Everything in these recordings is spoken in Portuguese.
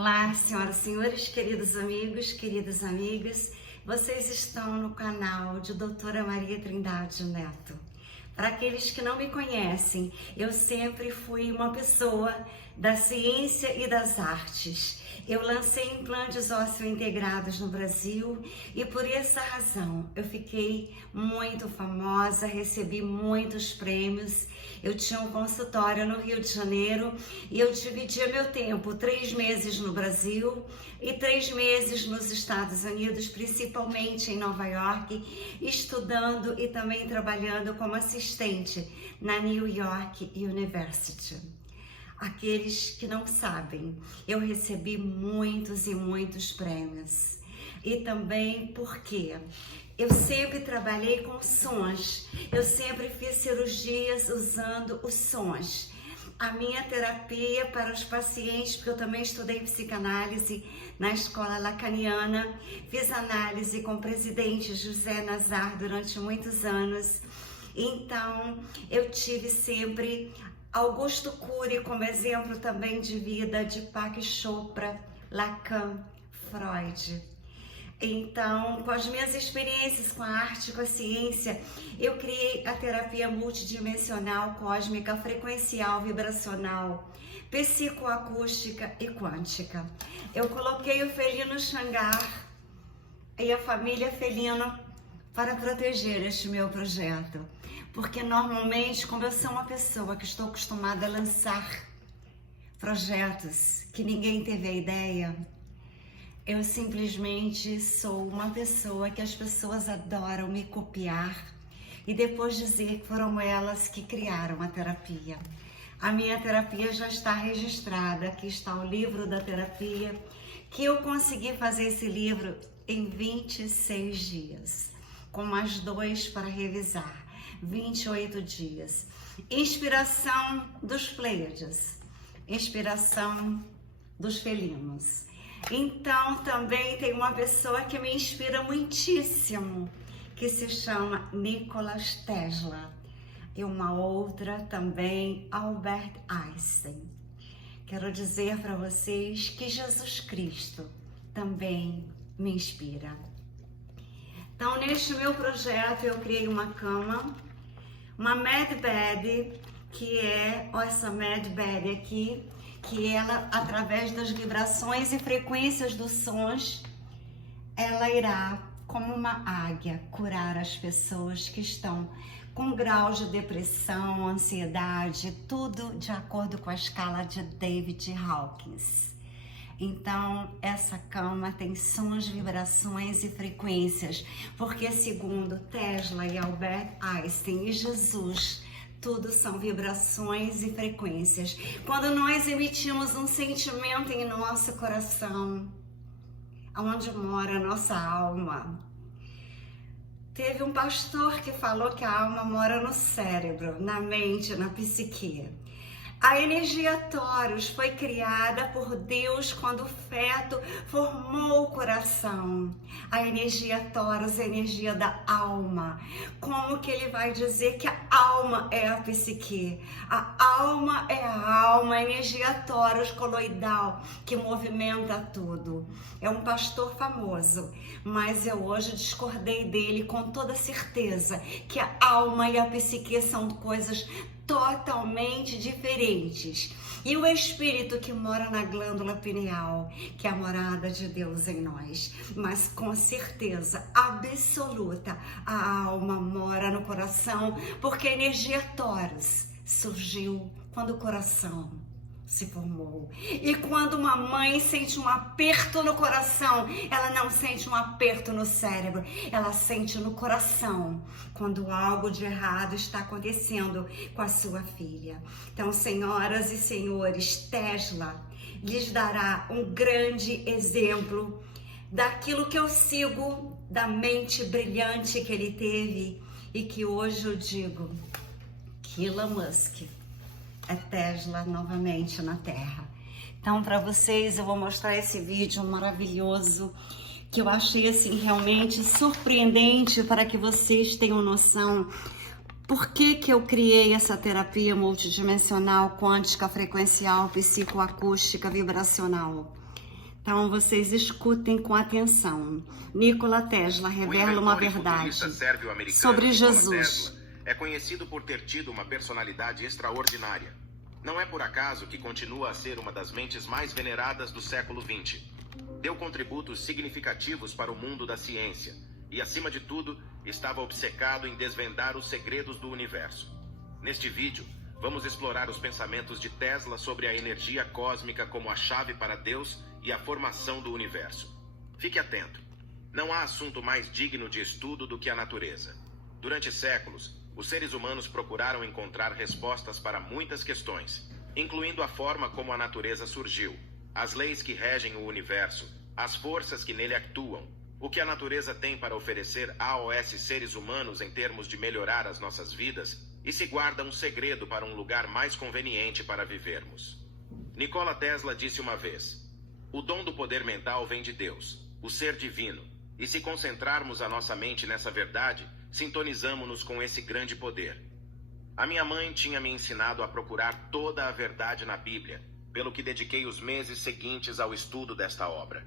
Olá, senhoras e senhores, queridos amigos, queridas amigas. Vocês estão no canal de Doutora Maria Trindade Neto. Para aqueles que não me conhecem, eu sempre fui uma pessoa da ciência e das artes. Eu lancei implantes ósseo-integrados no Brasil e por essa razão eu fiquei muito famosa, recebi muitos prêmios. Eu tinha um consultório no Rio de Janeiro e eu dividia meu tempo 3 meses no Brasil e 3 meses nos Estados Unidos, principalmente em Nova York, estudando e também trabalhando como assistente na New York University. Aqueles que não sabem, eu recebi muitos e muitos prêmios. E também porque eu sempre trabalhei com sons, eu sempre fiz cirurgias usando os sons. A minha terapia para os pacientes, porque eu também estudei psicanálise na escola lacaniana, fiz análise com o presidente José Nazar durante muitos anos. Então, eu tive sempre Augusto Cury como exemplo também de vida, de Deepak Chopra, Lacan, Freud. Então, com as minhas experiências com a arte, com a ciência, eu criei a terapia multidimensional, cósmica, frequencial, vibracional, psicoacústica e quântica. Eu coloquei o felino Xangar e a família felina para proteger este meu projeto. Porque normalmente, como eu sou uma pessoa que estou acostumada a lançar projetos que ninguém teve a ideia, eu simplesmente sou uma pessoa que as pessoas adoram me copiar e depois dizer que foram elas que criaram a terapia. A minha terapia já está registrada, aqui está o livro da terapia, que eu consegui fazer esse livro em 26 dias, com mais 2 para revisar, 28 dias. Inspiração dos Pleiades, inspiração dos felinos. Então, também tem uma pessoa que me inspira muitíssimo, que se chama Nikola Tesla. E uma outra também, Albert Einstein. Quero dizer para vocês que Jesus Cristo também me inspira. Então, neste meu projeto, eu criei uma cama, uma Med Bed, que é essa Med Bed aqui, que ela, através das vibrações e frequências dos sons, ela irá, como uma águia, curar as pessoas que estão com graus de depressão, ansiedade, tudo de acordo com a escala de David Hawkins. Então, essa cama tem sons, vibrações e frequências, porque segundo Tesla e Albert Einstein e Jesus, tudo são vibrações e frequências. Quando nós emitimos um sentimento em nosso coração, onde mora a nossa alma. Teve um pastor que falou que a alma mora no cérebro, na mente, na psique. A energia Taurus foi criada por Deus quando o feto formou o coração. A energia Taurus é a energia da alma. Como que ele vai dizer que a alma é a psique? A alma é a alma, a energia Taurus coloidal que movimenta tudo. É um pastor famoso, mas eu hoje discordei dele com toda certeza que a alma e a psique são coisas totalmente diferentes. E o espírito que mora na glândula pineal, que é a morada de Deus em nós. Mas com certeza absoluta, a alma mora no coração, porque a energia Taurus surgiu quando o coração se formou. E quando uma mãe sente um aperto no coração, ela não sente um aperto no cérebro, ela sente no coração, quando algo de errado está acontecendo com a sua filha. Então, senhoras e senhores, Tesla lhes dará um grande exemplo daquilo que eu sigo, da mente brilhante que ele teve e que hoje eu digo que Elon Musk é Tesla novamente na Terra. Então, para vocês, eu vou mostrar esse vídeo maravilhoso que eu achei assim realmente surpreendente, para que vocês tenham noção por que eu criei essa terapia multidimensional, quântica, frequencial, psicoacústica, vibracional. Então vocês escutem com atenção. Nikola Tesla revela uma verdade sobre Jesus. Tesla é conhecido por ter tido uma personalidade extraordinária. Não é por acaso que continua a ser uma das mentes mais veneradas do século XX. Deu contributos significativos para o mundo da ciência e, acima de tudo, estava obcecado em desvendar os segredos do universo. Neste vídeo, vamos explorar os pensamentos de Tesla sobre a energia cósmica como a chave para Deus e a formação do universo. Fique atento. Não há assunto mais digno de estudo do que a natureza. Durante séculos, os seres humanos procuraram encontrar respostas para muitas questões, incluindo a forma como a natureza surgiu, as leis que regem o universo, as forças que nele atuam, o que a natureza tem para oferecer aos seres humanos em termos de melhorar as nossas vidas, e se guarda um segredo para um lugar mais conveniente para vivermos. Nikola Tesla disse uma vez: o dom do poder mental vem de Deus, o ser divino, e se concentrarmos a nossa mente nessa verdade, sintonizamos-nos com esse grande poder. A minha mãe tinha me ensinado a procurar toda a verdade na Bíblia, pelo que dediquei os meses seguintes ao estudo desta obra.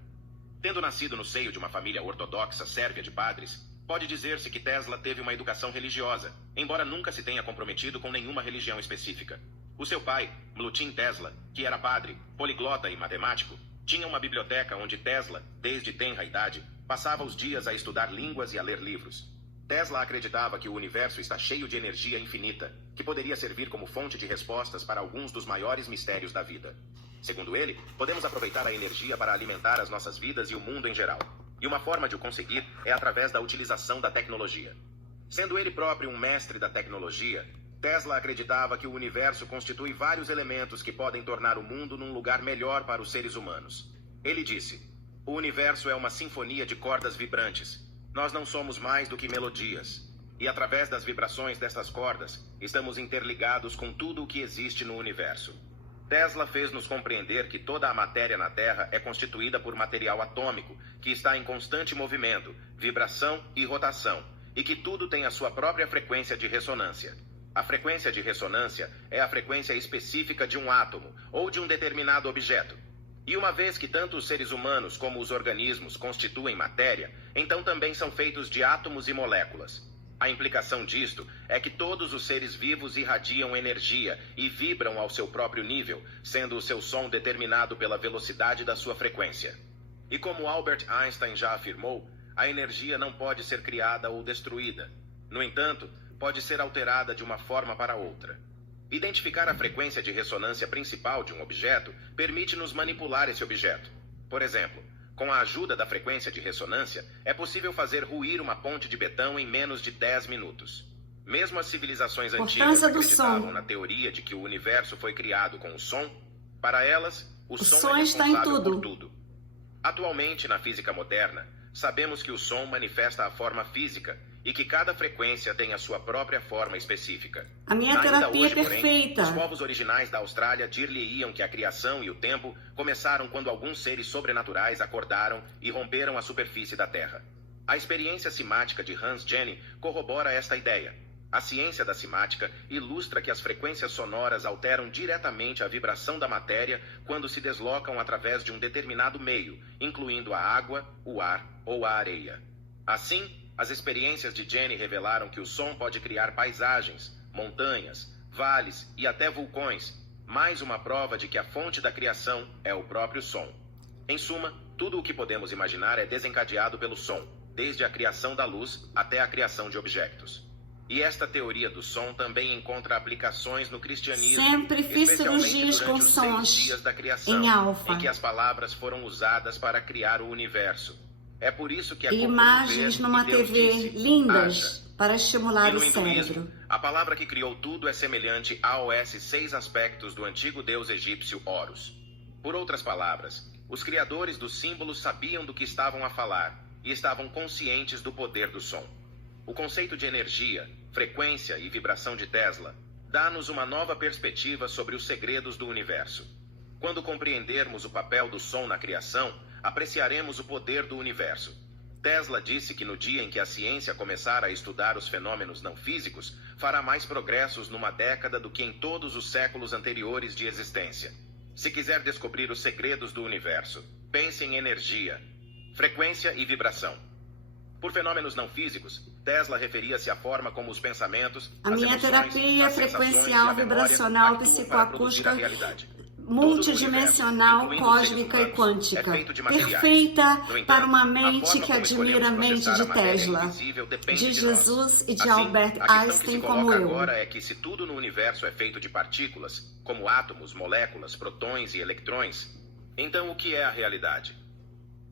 Tendo nascido no seio de uma família ortodoxa sérvia de padres, pode dizer-se que Tesla teve uma educação religiosa, embora nunca se tenha comprometido com nenhuma religião específica. O seu pai, Milutin Tesla, que era padre, poliglota e matemático, tinha uma biblioteca onde Tesla, desde tenra idade, passava os dias a estudar línguas e a ler livros. Tesla acreditava que o universo está cheio de energia infinita, que poderia servir como fonte de respostas para alguns dos maiores mistérios da vida. Segundo ele, podemos aproveitar a energia para alimentar as nossas vidas e o mundo em geral. E uma forma de o conseguir é através da utilização da tecnologia. Sendo ele próprio um mestre da tecnologia, Tesla acreditava que o universo constitui vários elementos que podem tornar o mundo num lugar melhor para os seres humanos. Ele disse: o universo é uma sinfonia de cordas vibrantes. Nós não somos mais do que melodias. E através das vibrações dessas cordas, estamos interligados com tudo o que existe no universo. Tesla fez-nos compreender que toda a matéria na Terra é constituída por material atômico, que está em constante movimento, vibração e rotação, e que tudo tem a sua própria frequência de ressonância. A frequência de ressonância é a frequência específica de um átomo ou de um determinado objeto. E uma vez que tanto os seres humanos como os organismos constituem matéria, então também são feitos de átomos e moléculas. A implicação disto é que todos os seres vivos irradiam energia e vibram ao seu próprio nível, sendo o seu som determinado pela velocidade da sua frequência. E como Albert Einstein já afirmou, a energia não pode ser criada ou destruída. No entanto, pode ser alterada de uma forma para outra. Identificar a frequência de ressonância principal de um objeto permite-nos manipular esse objeto. Por exemplo, com a ajuda da frequência de ressonância, é possível fazer ruir uma ponte de betão em menos de 10 minutos. Mesmo as civilizações antigas acreditavam na teoria de que o universo foi criado com o som. Para elas, o som é responsável por tudo. Atualmente, na física moderna, sabemos que o som manifesta a forma física e que cada frequência tem a sua própria forma específica. A minha terapia é perfeita. Porém, os povos originais da Austrália dir-lhe-iam que a criação e o tempo começaram quando alguns seres sobrenaturais acordaram e romperam a superfície da Terra. A experiência simática de Hans Jenny corrobora esta ideia. A ciência da simática ilustra que as frequências sonoras alteram diretamente a vibração da matéria quando se deslocam através de um determinado meio, incluindo a água, o ar ou a areia. Assim, as experiências de Jenny revelaram que o som pode criar paisagens, montanhas, vales e até vulcões, mais uma prova de que a fonte da criação é o próprio som. Em suma, tudo o que podemos imaginar é desencadeado pelo som, desde a criação da luz até a criação de objetos. E esta teoria do som também encontra aplicações no cristianismo, sempre fiz cirurgias com sons dias da criação, em alfa, em que as palavras foram usadas para criar o universo. É por isso que imagens numa TV lindas para estimular o cérebro. A palavra que criou tudo é semelhante aos 6 aspectos do antigo deus egípcio Horus. Por outras palavras, os criadores dos símbolos sabiam do que estavam a falar e estavam conscientes do poder do som. O conceito de energia, frequência e vibração de Tesla dá-nos uma nova perspectiva sobre os segredos do universo. Quando compreendermos o papel do som na criação, apreciaremos o poder do universo. Tesla disse que no dia em que a ciência começar a estudar os fenômenos não físicos, fará mais progressos numa década do que em todos os séculos anteriores de existência. Se quiser descobrir os segredos do universo, pense em energia, frequência e vibração. Por fenômenos não físicos, Tesla referia-se à forma como os pensamentos, A as minha emoções, terapia as sensações e frequencial, a memória vibracional, atuam para produzir a psicoacústica, realidade. multidimensional, Todo o universo, cósmica e incluindo os seres quântica, humanos, é feito de materiais. perfeita No entanto, para uma a mente forma que como admira a escolhemos mente processar de a matéria Tesla, invisível depende de nós. Jesus e de Assim, Albert a questão que Einstein se como coloca eu. agora é que se tudo no universo é feito de partículas, como átomos, moléculas, protões e eletrões, então o que é a realidade?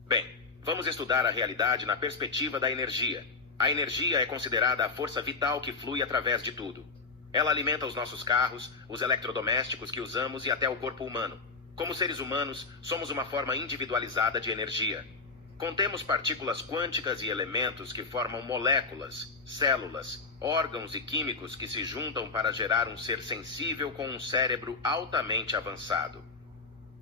Bem, vamos estudar a realidade na perspectiva da energia. A energia é considerada a força vital que flui através de tudo. Ela alimenta os nossos carros, os eletrodomésticos que usamos e até o corpo humano. Como seres humanos, somos uma forma individualizada de energia. Contemos partículas quânticas e elementos que formam moléculas, células, órgãos e químicos que se juntam para gerar um ser sensível com um cérebro altamente avançado.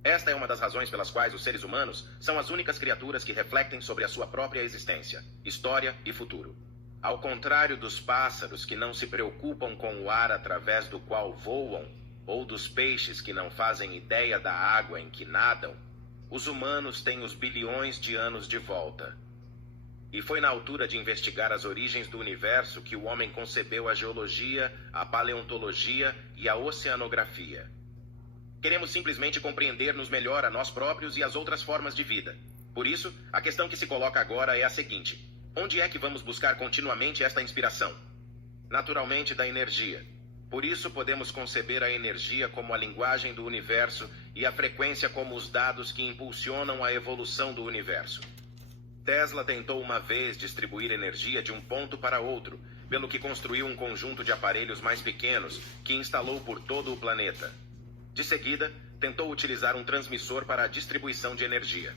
Esta é uma das razões pelas quais os seres humanos são as únicas criaturas que refletem sobre a sua própria existência, história e futuro. Ao contrário dos pássaros que não se preocupam com o ar através do qual voam, ou dos peixes que não fazem ideia da água em que nadam, os humanos têm os bilhões de anos de volta. E foi na altura de investigar as origens do universo que o homem concebeu a geologia, a paleontologia e a oceanografia. Queremos simplesmente compreender-nos melhor a nós próprios e as outras formas de vida. Por isso, a questão que se coloca agora é a seguinte: onde é que vamos buscar continuamente esta inspiração? Naturalmente, da energia. Por isso, podemos conceber a energia como a linguagem do universo e a frequência como os dados que impulsionam a evolução do universo. Tesla tentou uma vez distribuir energia de um ponto para outro, pelo que construiu um conjunto de aparelhos mais pequenos que instalou por todo o planeta. De seguida, tentou utilizar um transmissor para a distribuição de energia.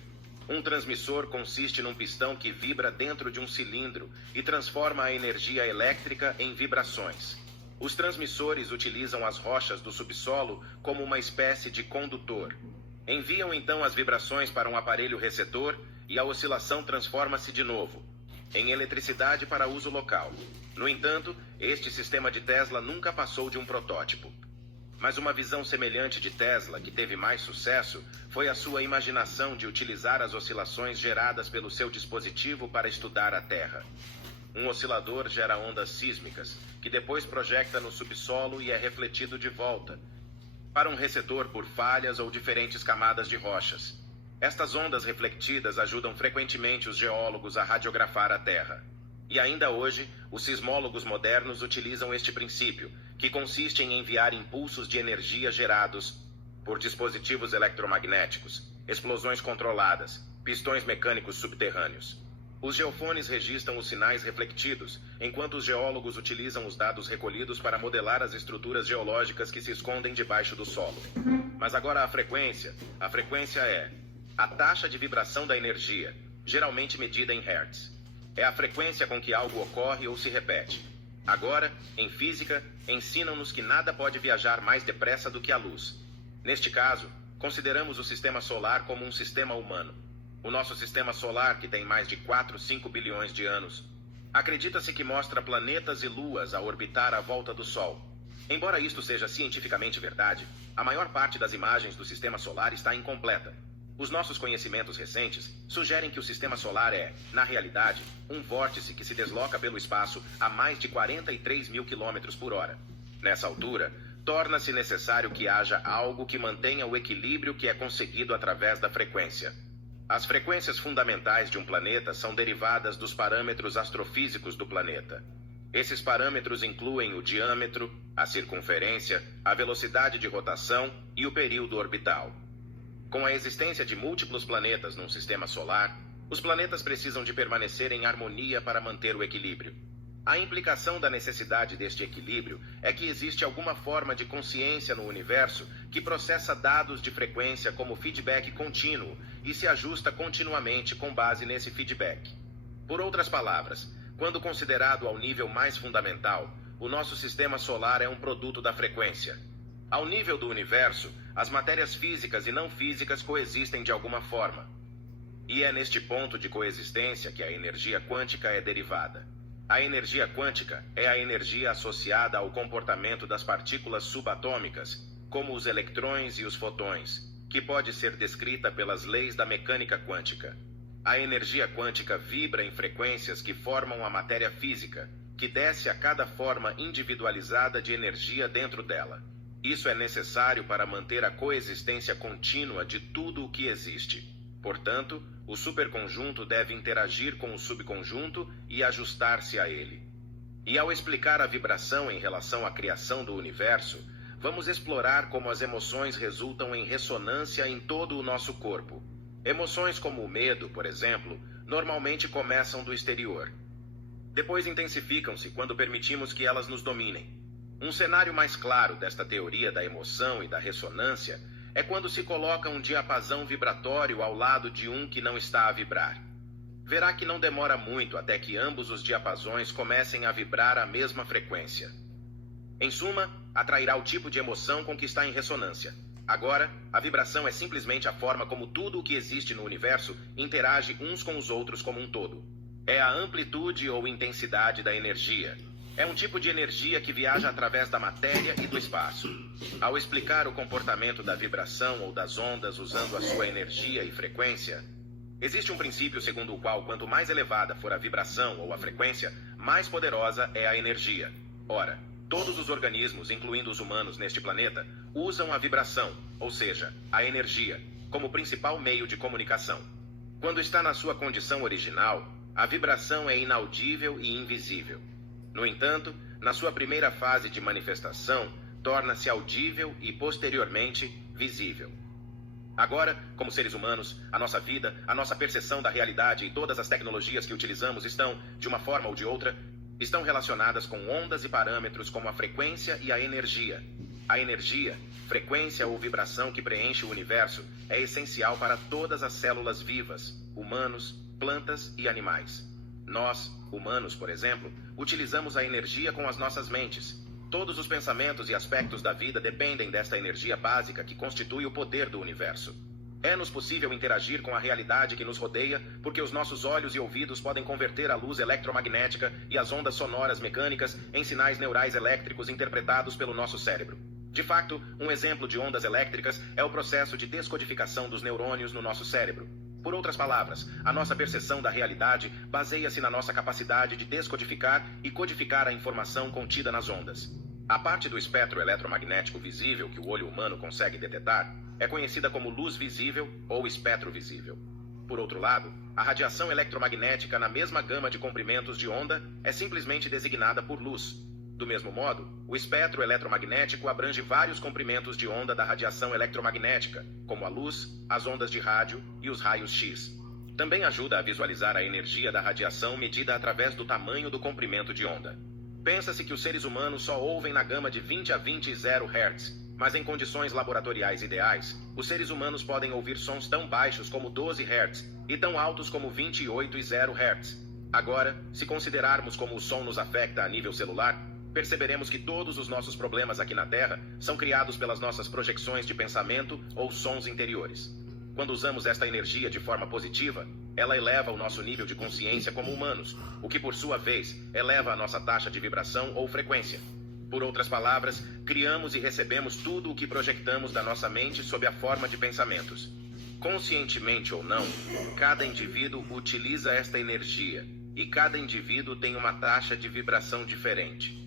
Um transmissor consiste num pistão que vibra dentro de um cilindro e transforma a energia elétrica em vibrações. Os transmissores utilizam as rochas do subsolo como uma espécie de condutor. Enviam então as vibrações para um aparelho receptor e a oscilação transforma-se de novo em eletricidade para uso local. No entanto, este sistema de Tesla nunca passou de um protótipo. Mas uma visão semelhante de Tesla, que teve mais sucesso, foi a sua imaginação de utilizar as oscilações geradas pelo seu dispositivo para estudar a Terra. Um oscilador gera ondas sísmicas, que depois projeta no subsolo e é refletido de volta, para um receptor por falhas ou diferentes camadas de rochas. Estas ondas refletidas ajudam frequentemente os geólogos a radiografar a Terra. E ainda hoje, os sismólogos modernos utilizam este princípio, que consiste em enviar impulsos de energia gerados por dispositivos eletromagnéticos, explosões controladas, pistões mecânicos subterrâneos. Os geofones registram os sinais refletidos, enquanto os geólogos utilizam os dados recolhidos para modelar as estruturas geológicas que se escondem debaixo do solo. Mas agora a frequência. A frequência é a taxa de vibração da energia, geralmente medida em hertz. É a frequência com que algo ocorre ou se repete. Agora, em física, ensinam-nos que nada pode viajar mais depressa do que a luz. Neste caso, consideramos o sistema solar como um sistema humano. O nosso sistema solar, que tem mais de 4-5 bilhões de anos, acredita-se que mostra planetas e luas a orbitar à volta do Sol. Embora isto seja cientificamente verdade, a maior parte das imagens do sistema solar está incompleta. Os nossos conhecimentos recentes sugerem que o sistema solar é, na realidade, um vórtice que se desloca pelo espaço a mais de 43 mil quilômetros por hora. Nessa altura, torna-se necessário que haja algo que mantenha o equilíbrio que é conseguido através da frequência. As frequências fundamentais de um planeta são derivadas dos parâmetros astrofísicos do planeta. Esses parâmetros incluem o diâmetro, a circunferência, a velocidade de rotação e o período orbital. Com a existência de múltiplos planetas num sistema solar, os planetas precisam de permanecer em harmonia para manter o equilíbrio. A implicação da necessidade deste equilíbrio é que existe alguma forma de consciência no universo que processa dados de frequência como feedback contínuo e se ajusta continuamente com base nesse feedback. Por outras palavras, quando considerado ao nível mais fundamental, o nosso sistema solar é um produto da frequência. Ao nível do universo, as matérias físicas e não físicas coexistem de alguma forma. E é neste ponto de coexistência que a energia quântica é derivada. A energia quântica é a energia associada ao comportamento das partículas subatômicas, como os eletrões e os fotões, que pode ser descrita pelas leis da mecânica quântica. A energia quântica vibra em frequências que formam a matéria física, que desce a cada forma individualizada de energia dentro dela. Isso é necessário para manter a coexistência contínua de tudo o que existe. Portanto, o superconjunto deve interagir com o subconjunto e ajustar-se a ele. E ao explicar a vibração em relação à criação do universo, vamos explorar como as emoções resultam em ressonância em todo o nosso corpo. Emoções como o medo, por exemplo, normalmente começam do exterior. Depois intensificam-se quando permitimos que elas nos dominem. Um cenário mais claro desta teoria da emoção e da ressonância é quando se coloca um diapasão vibratório ao lado de um que não está a vibrar. Verá que não demora muito até que ambos os diapasões comecem a vibrar à mesma frequência. Em suma, atrairá o tipo de emoção com que está em ressonância. Agora, a vibração é simplesmente a forma como tudo o que existe no universo interage uns com os outros como um todo. É a amplitude ou intensidade da energia. É um tipo de energia que viaja através da matéria e do espaço. Ao explicar o comportamento da vibração ou das ondas usando a sua energia e frequência, existe um princípio segundo o qual quanto mais elevada for a vibração ou a frequência, mais poderosa é a energia. Ora, todos os organismos, incluindo os humanos neste planeta, usam a vibração, ou seja, a energia, como principal meio de comunicação. Quando está na sua condição original, a vibração é inaudível e invisível. No entanto, na sua primeira fase de manifestação, torna-se audível e, posteriormente, visível. Agora, como seres humanos, a nossa vida, a nossa percepção da realidade e todas as tecnologias que utilizamos estão, de uma forma ou de outra, estão relacionadas com ondas e parâmetros como a frequência e a energia. A energia, frequência ou vibração que preenche o universo, é essencial para todas as células vivas, humanos, plantas e animais. Nós, humanos, por exemplo, utilizamos a energia com as nossas mentes. Todos os pensamentos e aspectos da vida dependem desta energia básica que constitui o poder do universo. É-nos possível interagir com a realidade que nos rodeia porque os nossos olhos e ouvidos podem converter a luz eletromagnética e as ondas sonoras mecânicas em sinais neurais elétricos interpretados pelo nosso cérebro. De fato, um exemplo de ondas elétricas é o processo de descodificação dos neurônios no nosso cérebro. Por outras palavras, a nossa percepção da realidade baseia-se na nossa capacidade de descodificar e codificar a informação contida nas ondas. A parte do espectro eletromagnético visível que o olho humano consegue detectar é conhecida como luz visível ou espectro visível. Por outro lado, a radiação eletromagnética na mesma gama de comprimentos de onda é simplesmente designada por luz. Do mesmo modo, o espectro eletromagnético abrange vários comprimentos de onda da radiação eletromagnética, como a luz, as ondas de rádio e os raios X. Também ajuda a visualizar a energia da radiação medida através do tamanho do comprimento de onda. Pensa-se que os seres humanos só ouvem na gama de 20 a 20 Hz, mas em condições laboratoriais ideais, os seres humanos podem ouvir sons tão baixos como 12 Hz e tão altos como 28 Hz. Agora, se considerarmos como o som nos afeta a nível celular, perceberemos que todos os nossos problemas aqui na Terra são criados pelas nossas projeções de pensamento ou sons interiores. Quando usamos esta energia de forma positiva, ela eleva o nosso nível de consciência como humanos, o que por sua vez eleva a nossa taxa de vibração ou frequência. Por outras palavras, criamos e recebemos tudo o que projetamos da nossa mente sob a forma de pensamentos. Conscientemente ou não, cada indivíduo utiliza esta energia e cada indivíduo tem uma taxa de vibração diferente.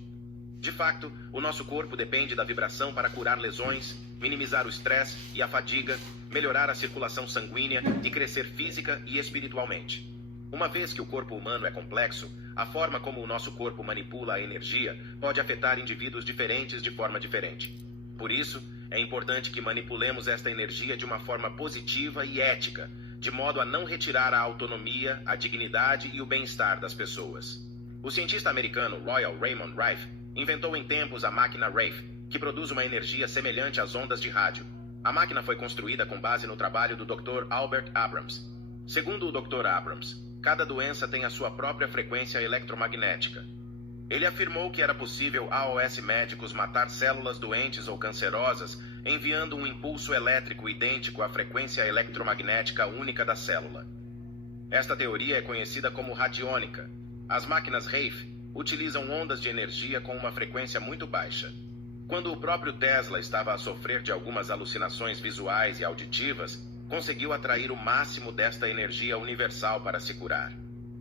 De fato, o nosso corpo depende da vibração para curar lesões, minimizar o estresse e a fadiga, melhorar a circulação sanguínea e crescer física e espiritualmente. Uma vez que o corpo humano é complexo, a forma como o nosso corpo manipula a energia pode afetar indivíduos diferentes de forma diferente. Por isso, é importante que manipulemos esta energia de uma forma positiva e ética, de modo a não retirar a autonomia, a dignidade e o bem-estar das pessoas. O cientista americano Royal Raymond Rife inventou em tempos a máquina Rife, que produz uma energia semelhante às ondas de rádio. A máquina foi construída com base no trabalho do Dr. Albert Abrams. Segundo o Dr. Abrams, cada doença tem a sua própria frequência eletromagnética. Ele afirmou que era possível AOS médicos matar células doentes ou cancerosas enviando um impulso elétrico idêntico à frequência eletromagnética única da célula. Esta teoria é conhecida como radiônica. As máquinas Rife utilizam ondas de energia com uma frequência muito baixa. Quando o próprio Tesla estava a sofrer de algumas alucinações visuais e auditivas, conseguiu atrair o máximo desta energia universal para se curar.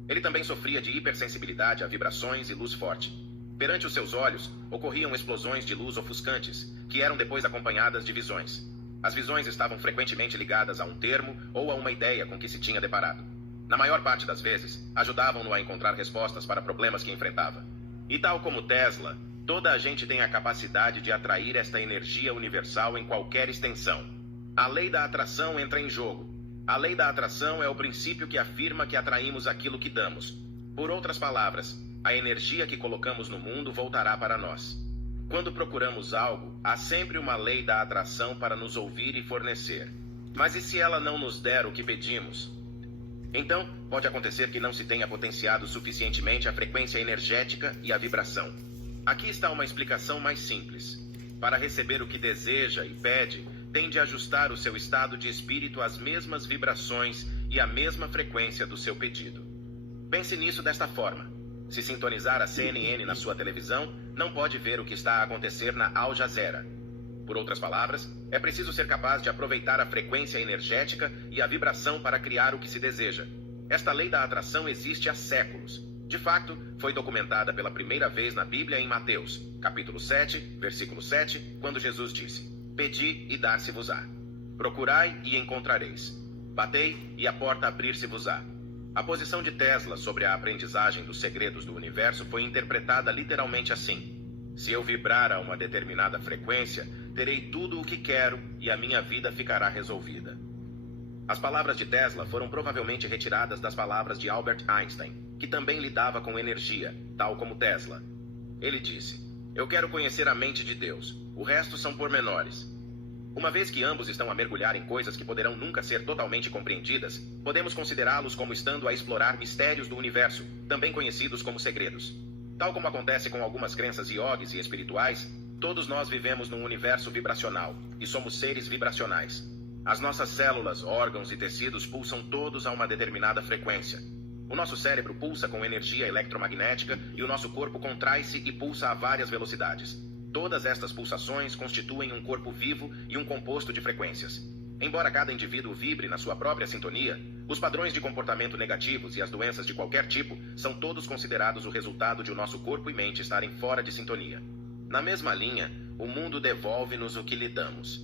Ele também sofria de hipersensibilidade a vibrações e luz forte. Perante os seus olhos, ocorriam explosões de luz ofuscantes, que eram depois acompanhadas de visões. As visões estavam frequentemente ligadas a um termo ou a uma ideia com que se tinha deparado. Na maior parte das vezes, ajudavam-no a encontrar respostas para problemas que enfrentava. E tal como Tesla, toda a gente tem a capacidade de atrair esta energia universal em qualquer extensão. A lei da atração entra em jogo. A lei da atração é o princípio que afirma que atraímos aquilo que damos. Por outras palavras, a energia que colocamos no mundo voltará para nós. Quando procuramos algo, há sempre uma lei da atração para nos ouvir e fornecer. Mas e se ela não nos der o que pedimos? Então, pode acontecer que não se tenha potenciado suficientemente a frequência energética e a vibração. Aqui está uma explicação mais simples. Para receber o que deseja e pede, tem de ajustar o seu estado de espírito às mesmas vibrações e à mesma frequência do seu pedido. Pense nisso desta forma. Se sintonizar a CNN na sua televisão, não pode ver o que está a acontecer na Al Jazeera. Por outras palavras, é preciso ser capaz de aproveitar a frequência energética e a vibração para criar o que se deseja. Esta lei da atração existe há séculos. De fato, foi documentada pela primeira vez na Bíblia em Mateus, capítulo 7, versículo 7, quando Jesus disse: Pedi e dar-se-vos-á. Procurai e encontrareis. Batei e a porta abrir-se-vos-á. A posição de Tesla sobre a aprendizagem dos segredos do universo foi interpretada literalmente assim: se eu vibrar a uma determinada frequência, terei tudo o que quero e a minha vida ficará resolvida. As palavras de Tesla foram provavelmente retiradas das palavras de Albert Einstein, que também lidava com energia, tal como Tesla. Ele disse: eu quero conhecer a mente de Deus, o resto são pormenores. Uma vez que ambos estão a mergulhar em coisas que poderão nunca ser totalmente compreendidas, podemos considerá-los como estando a explorar mistérios do universo, também conhecidos como segredos. Tal como acontece com algumas crenças yogis e espirituais, todos nós vivemos num universo vibracional e somos seres vibracionais. As nossas células, órgãos e tecidos pulsam todos a uma determinada frequência. O nosso cérebro pulsa com energia eletromagnética e o nosso corpo contrai-se e pulsa a várias velocidades. Todas estas pulsações constituem um corpo vivo e um composto de frequências. Embora cada indivíduo vibre na sua própria sintonia, os padrões de comportamento negativos e as doenças de qualquer tipo são todos considerados o resultado de o nosso corpo e mente estarem fora de sintonia. Na mesma linha, o mundo devolve-nos o que lhe damos.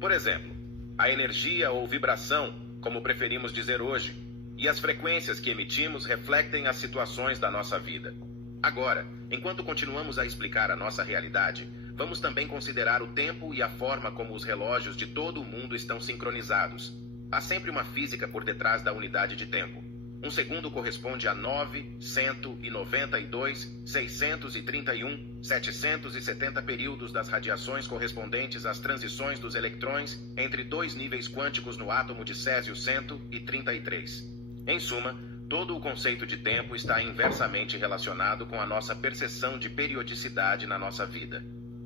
Por exemplo, a energia ou vibração, como preferimos dizer hoje, e as frequências que emitimos refletem as situações da nossa vida. Agora, enquanto continuamos a explicar a nossa realidade, vamos também considerar o tempo e a forma como os relógios de todo o mundo estão sincronizados. Há sempre uma física por detrás da unidade de tempo. Um segundo corresponde a 9, 192, 631, 770 períodos das radiações correspondentes às transições dos eletrões entre dois níveis quânticos no átomo de Césio 133. Em suma, todo o conceito de tempo está inversamente relacionado com a nossa percepção de periodicidade na nossa vida.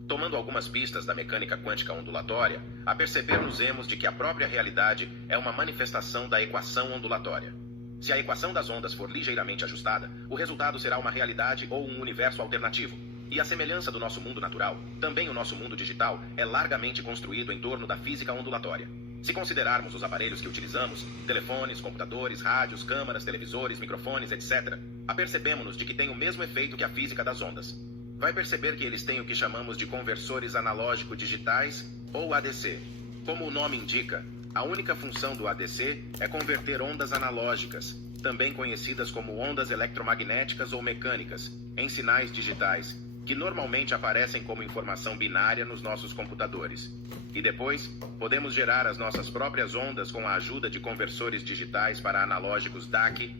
Tomando algumas pistas da mecânica quântica ondulatória, a perceber-nos-emos de que a própria realidade é uma manifestação da equação ondulatória. Se a equação das ondas for ligeiramente ajustada, o resultado será uma realidade ou um universo alternativo. E a semelhança do nosso mundo natural, também o nosso mundo digital é largamente construído em torno da física ondulatória. Se considerarmos os aparelhos que utilizamos, telefones, computadores, rádios, câmaras, televisores, microfones, etc., apercebemos-nos de que tem o mesmo efeito que a física das ondas. Vai perceber que eles têm o que chamamos de conversores analógico-digitais, ou ADC. Como o nome indica, a única função do ADC é converter ondas analógicas, também conhecidas como ondas eletromagnéticas ou mecânicas, em sinais digitais, que normalmente aparecem como informação binária nos nossos computadores. E depois, podemos gerar as nossas próprias ondas com a ajuda de conversores digitais para analógicos DAC,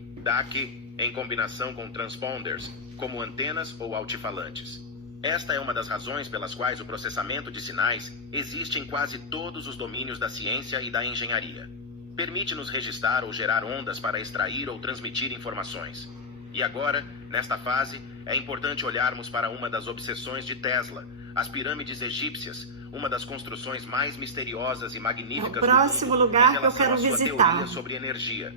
em combinação com transponders, como antenas ou altifalantes. Esta é uma das razões pelas quais o processamento de sinais existe em quase todos os domínios da ciência e da engenharia. Permite-nos registrar ou gerar ondas para extrair ou transmitir informações. E agora, nesta fase, é importante olharmos para uma das obsessões de Tesla, as pirâmides egípcias, uma das construções mais misteriosas e magníficas do próximo mundo, lugar em relação que eu quero à sua visitar. teoria sobre energia.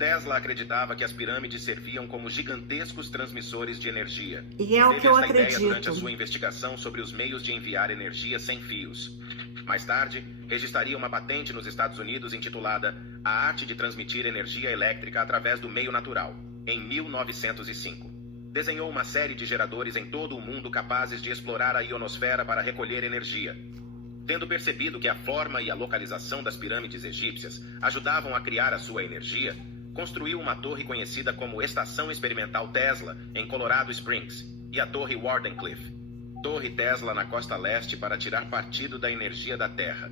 Tesla acreditava que as pirâmides serviam como gigantescos transmissores de energia. E é o que eu Teve esta ideia acredito. durante a sua investigação sobre os meios de enviar energia sem fios. Mais tarde, registraria uma patente nos Estados Unidos intitulada A Arte de Transmitir Energia Elétrica através do Meio Natural, em 1905. Desenhou uma série de geradores em todo o mundo capazes de explorar a ionosfera para recolher energia. Tendo percebido que a forma e a localização das pirâmides egípcias ajudavam a criar a sua energia, construiu uma torre conhecida como Estação Experimental Tesla, em Colorado Springs, e a Torre Wardenclyffe, Torre Tesla na costa leste, para tirar partido da energia da Terra.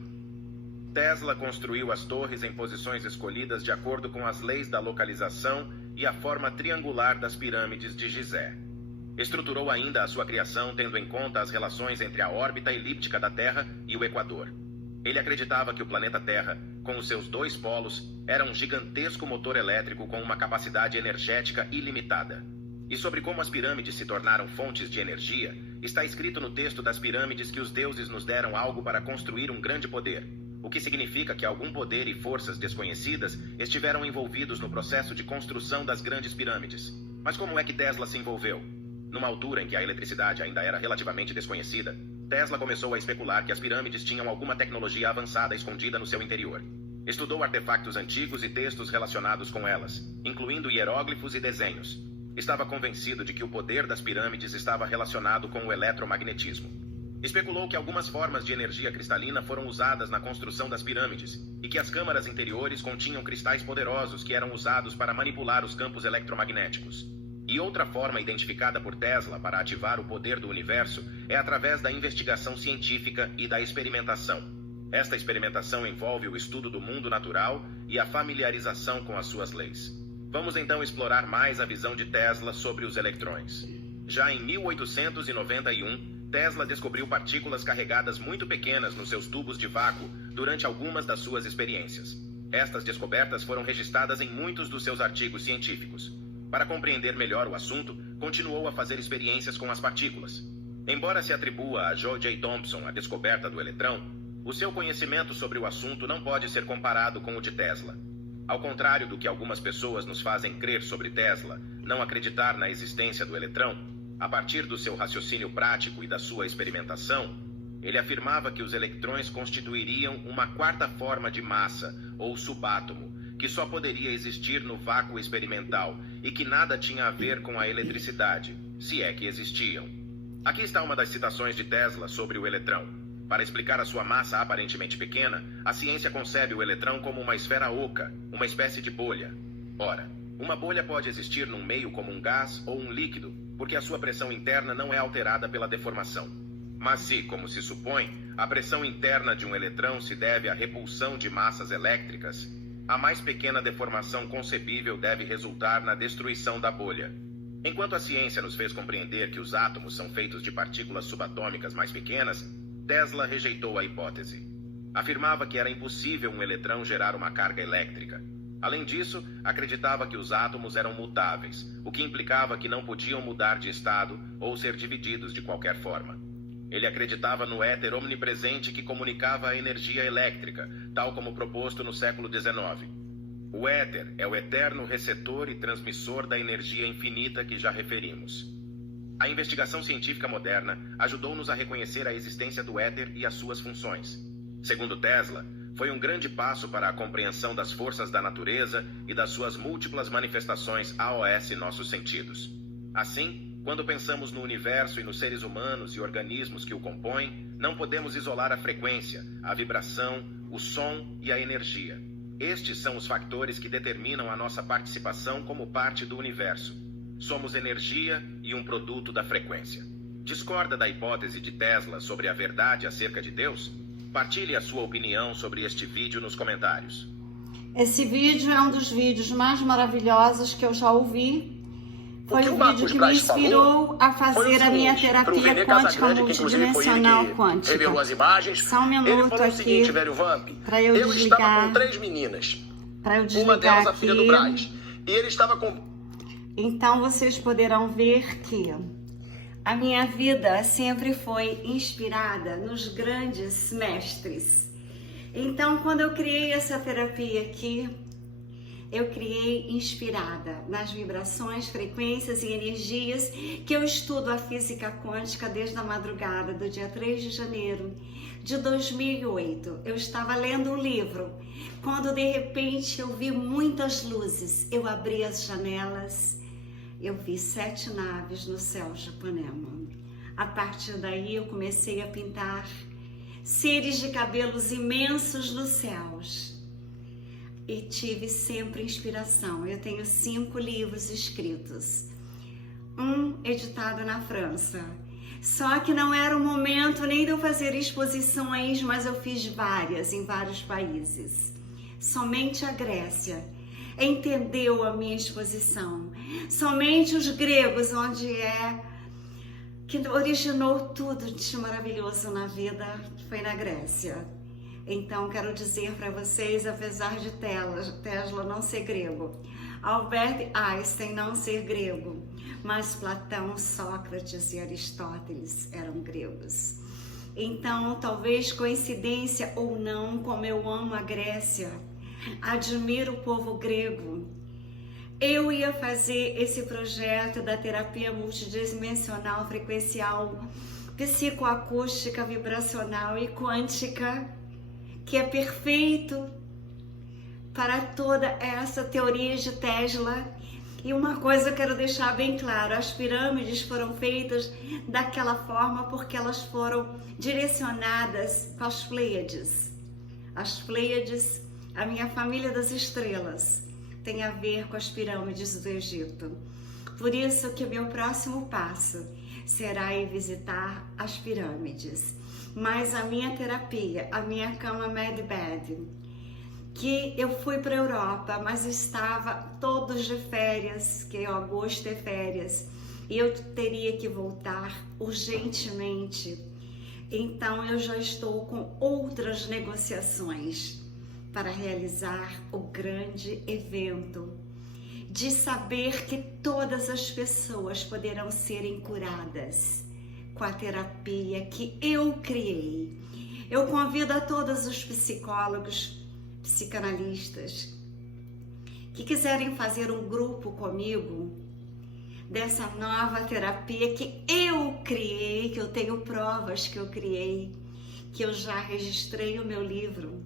Tesla construiu as torres em posições escolhidas de acordo com as leis da localização e a forma triangular das pirâmides de Gizé. Estruturou ainda a sua criação tendo em conta as relações entre a órbita elíptica da Terra e o Equador. Ele acreditava que o planeta Terra, com os seus 2 polos, era um gigantesco motor elétrico com uma capacidade energética ilimitada. E sobre como as pirâmides se tornaram fontes de energia, está escrito no texto das pirâmides que os deuses nos deram algo para construir um grande poder, o que significa que algum poder e forças desconhecidas estiveram envolvidos no processo de construção das grandes pirâmides. Mas como é que Tesla se envolveu? Numa altura em que a eletricidade ainda era relativamente desconhecida, Tesla começou a especular que as pirâmides tinham alguma tecnologia avançada escondida no seu interior. Estudou artefatos antigos e textos relacionados com elas, incluindo hieróglifos e desenhos. Estava convencido de que o poder das pirâmides estava relacionado com o eletromagnetismo. Especulou que algumas formas de energia cristalina foram usadas na construção das pirâmides e que as câmaras interiores continham cristais poderosos que eram usados para manipular os campos eletromagnéticos. E outra forma identificada por Tesla para ativar o poder do universo é através da investigação científica e da experimentação. Esta experimentação envolve o estudo do mundo natural e a familiarização com as suas leis. Vamos então explorar mais a visão de Tesla sobre os eletrões. Já em 1891, Tesla descobriu partículas carregadas muito pequenas nos seus tubos de vácuo durante algumas das suas experiências. Estas descobertas foram registradas em muitos dos seus artigos científicos. Para compreender melhor o assunto, continuou a fazer experiências com as partículas. Embora se atribua a Joe J. Thomson a descoberta do eletrão, o seu conhecimento sobre o assunto não pode ser comparado com o de Tesla. Ao contrário do que algumas pessoas nos fazem crer sobre Tesla, não acreditar na existência do eletrão, a partir do seu raciocínio prático e da sua experimentação, ele afirmava que os eletrões constituiriam uma quarta forma de massa, ou subátomo, que só poderia existir no vácuo experimental e que nada tinha a ver com a eletricidade, se é que existiam. Aqui está uma das citações de Tesla sobre o eletrão. Para explicar a sua massa aparentemente pequena, a ciência concebe o eletrão como uma esfera oca, uma espécie de bolha. Ora, uma bolha pode existir num meio como um gás ou um líquido, porque a sua pressão interna não é alterada pela deformação. Mas se, como se supõe, a pressão interna de um eletrão se deve à repulsão de massas elétricas, a mais pequena deformação concebível deve resultar na destruição da bolha. Enquanto a ciência nos fez compreender que os átomos são feitos de partículas subatômicas mais pequenas, Tesla rejeitou a hipótese. Afirmava que era impossível um eletrão gerar uma carga elétrica. Além disso, acreditava que os átomos eram mutáveis, o que implicava que não podiam mudar de estado ou ser divididos de qualquer forma. Ele acreditava no éter omnipresente que comunicava a energia elétrica, tal como proposto no século XIX. O éter é o eterno receptor e transmissor da energia infinita que já referimos. A investigação científica moderna ajudou-nos a reconhecer a existência do éter e as suas funções. Segundo Tesla, foi um grande passo para a compreensão das forças da natureza e das suas múltiplas manifestações AOS em nossos sentidos. Assim, quando pensamos no universo e nos seres humanos e organismos que o compõem, não podemos isolar a frequência, a vibração, o som e a energia. Estes são os fatores que determinam a nossa participação como parte do universo. Somos energia e um produto da frequência. Discorda da hipótese de Tesla sobre a verdade acerca de Deus? Partilhe a sua opinião sobre este vídeo nos comentários. Esse vídeo é um dos vídeos mais maravilhosos que eu já ouvi. Foi o vídeo que me inspirou a fazer a minha terapia quântica multidimensional quântica. Revelou as imagens. Só um minuto aqui para eu desligar. Estava com 3 meninas. Para eu desligar uma delas a aqui. filha do Braz. E ele estava com... Então vocês poderão ver que a minha vida sempre foi inspirada nos grandes mestres. Então, quando eu criei essa terapia aqui, eu criei inspirada nas vibrações, frequências e energias que eu estudo a física quântica desde a madrugada do dia 3 de janeiro de 2008. Eu estava lendo um livro, quando de repente eu vi muitas luzes. Eu abri as janelas, eu vi 7 naves no céu de Ipanema. A partir daí eu comecei a pintar seres de cabelos imensos nos céus. E tive sempre inspiração. Eu tenho 5 livros escritos. Um editado na França. Só que não era o momento nem de eu fazer exposições, mas eu fiz várias em vários países. Somente a Grécia entendeu a minha exposição. Somente os gregos, onde que originou tudo de maravilhoso na vida, foi na Grécia. Então, quero dizer para vocês, apesar de Tesla não ser grego, Albert Einstein não ser grego, mas Platão, Sócrates e Aristóteles eram gregos. Então, talvez coincidência ou não, como eu amo a Grécia, admiro o povo grego, eu ia fazer esse projeto da terapia multidimensional, frequencial, psicoacústica, vibracional e quântica, que é perfeito para toda essa teoria de Tesla. E uma coisa eu quero deixar bem claro, as pirâmides foram feitas daquela forma porque elas foram direcionadas para as Pleiades. As Pleiades, a minha família das estrelas, tem a ver com as pirâmides do Egito. Por isso que o meu próximo passo será ir visitar as pirâmides. Mas a minha terapia, a minha cama Medbed, que eu fui para a Europa, mas estava todos de férias, que agosto é férias, e eu teria que voltar urgentemente. Então eu já estou com outras negociações para realizar o grande evento de saber que todas as pessoas poderão serem curadas com a terapia que eu criei. Eu convido a todos os psicólogos, psicanalistas, que quiserem fazer um grupo comigo dessa nova terapia que eu criei, que eu tenho provas que eu criei, que eu já registrei o meu livro.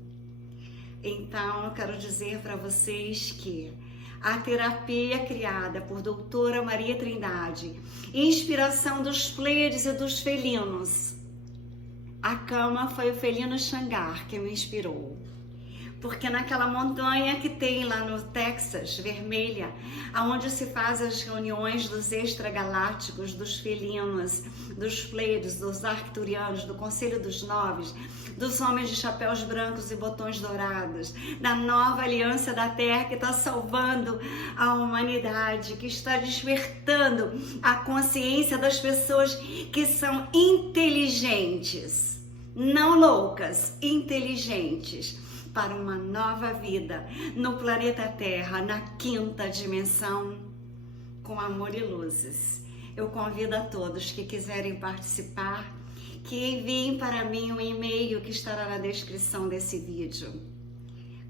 Então, eu quero dizer para vocês que a terapia criada por doutora Maria Trindade, inspiração dos Pleiades e dos felinos. A cama foi o felino Xangar que me inspirou. Porque naquela montanha que tem lá no Texas, vermelha, aonde se faz as reuniões dos extragalácticos, dos felinos, dos Pleiades, dos arcturianos, do Conselho dos Noves, dos homens de chapéus brancos e botões dourados, da nova aliança da Terra que está salvando a humanidade, que está despertando a consciência das pessoas que são inteligentes, não loucas, inteligentes, para uma nova vida no planeta Terra, na 5ª dimensão, com amor e luzes. Eu convido a todos que quiserem participar, que enviem para mim um e-mail que estará na descrição desse vídeo,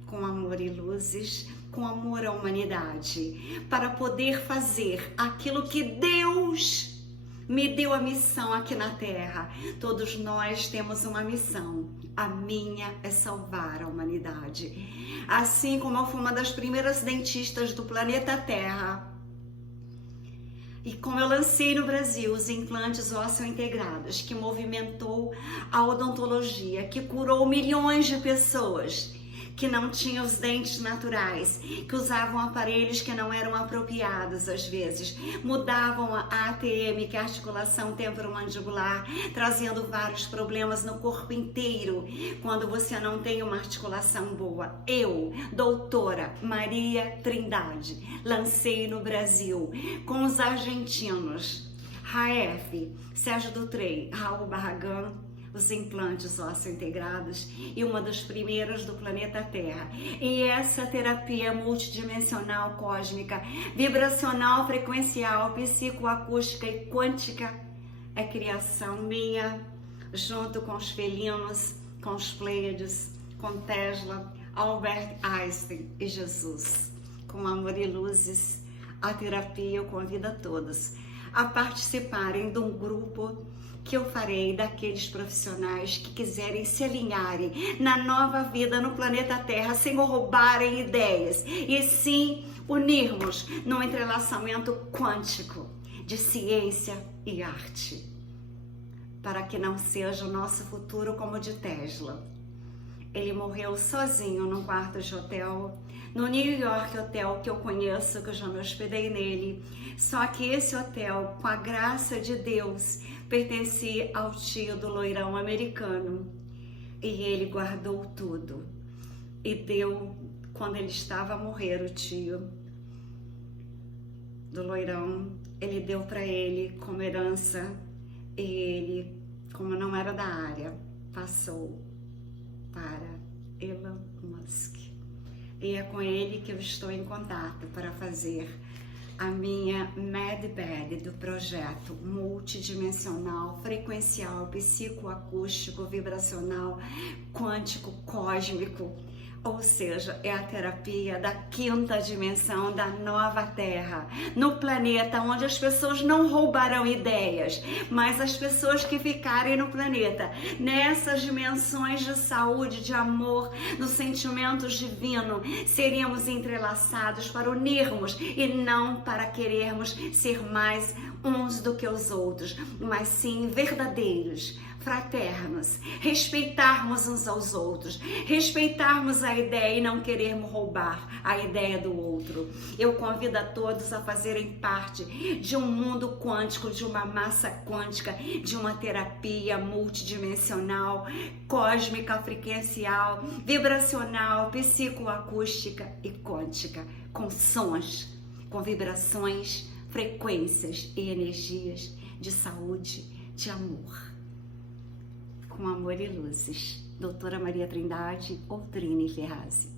com amor e luzes, com amor à humanidade, para poder fazer aquilo que Deus me deu a missão aqui na Terra. Todos nós temos uma missão. A minha é salvar a humanidade. Assim como eu fui uma das primeiras dentistas do planeta Terra, e como eu lancei no Brasil os implantes ósseo-integrados, que movimentou a odontologia, que curou milhões de pessoas que não tinham os dentes naturais, que usavam aparelhos que não eram apropriados às vezes, mudavam a ATM, que é a articulação temporomandibular, trazendo vários problemas no corpo inteiro, quando você não tem uma articulação boa. Eu, doutora Maria Trindade, lancei no Brasil com os argentinos, Raef, Sérgio Dutrey, Raul Barragan, os implantes ósseo-integrados, e uma das primeiras do planeta Terra. E essa terapia multidimensional, cósmica, vibracional, frequencial, psicoacústica e quântica é criação minha, junto com os felinos, com os Pleiades, com Tesla, Albert Einstein e Jesus. com Amor e Luzes, a terapia, eu convido a todos a participarem de um grupo que eu farei daqueles profissionais que quiserem se alinharem na nova vida no planeta Terra sem roubarem ideias, e sim unirmos num entrelaçamento quântico de ciência e arte, para que não seja o nosso futuro como o de Tesla. Ele morreu sozinho num quarto de hotel, no New York Hotel que eu conheço, que eu já me hospedei nele. Só que esse hotel, com a graça de Deus, pertencia ao tio do loirão americano. E ele guardou tudo. E deu, quando ele estava a morrer, o tio do loirão, ele deu para ele como herança. E ele, como não era da área, passou para Elon Musk. E é com ele que eu estou em contato para fazer a minha MedBed do projeto multidimensional, frequencial, psicoacústico, vibracional, quântico, cósmico. Ou seja, é a terapia da quinta dimensão da nova Terra, no planeta onde as pessoas não roubarão ideias, mas as pessoas que ficarem no planeta, nessas dimensões de saúde, de amor, dos sentimentos divinos, seríamos entrelaçados para unirmos e não para querermos ser mais uns do que os outros, mas sim verdadeiros, fraternos, respeitarmos uns aos outros, respeitarmos a ideia e não querermos roubar a ideia do outro. Eu convido a todos a fazerem parte de um mundo quântico, de uma massa quântica, de uma terapia multidimensional, cósmica, frequencial, vibracional, psicoacústica e quântica, com sons, com vibrações, frequências e energias de saúde, de amor. Com Amor e Luzes, Doutora Maria Trindade ou Trini Ferrazzi.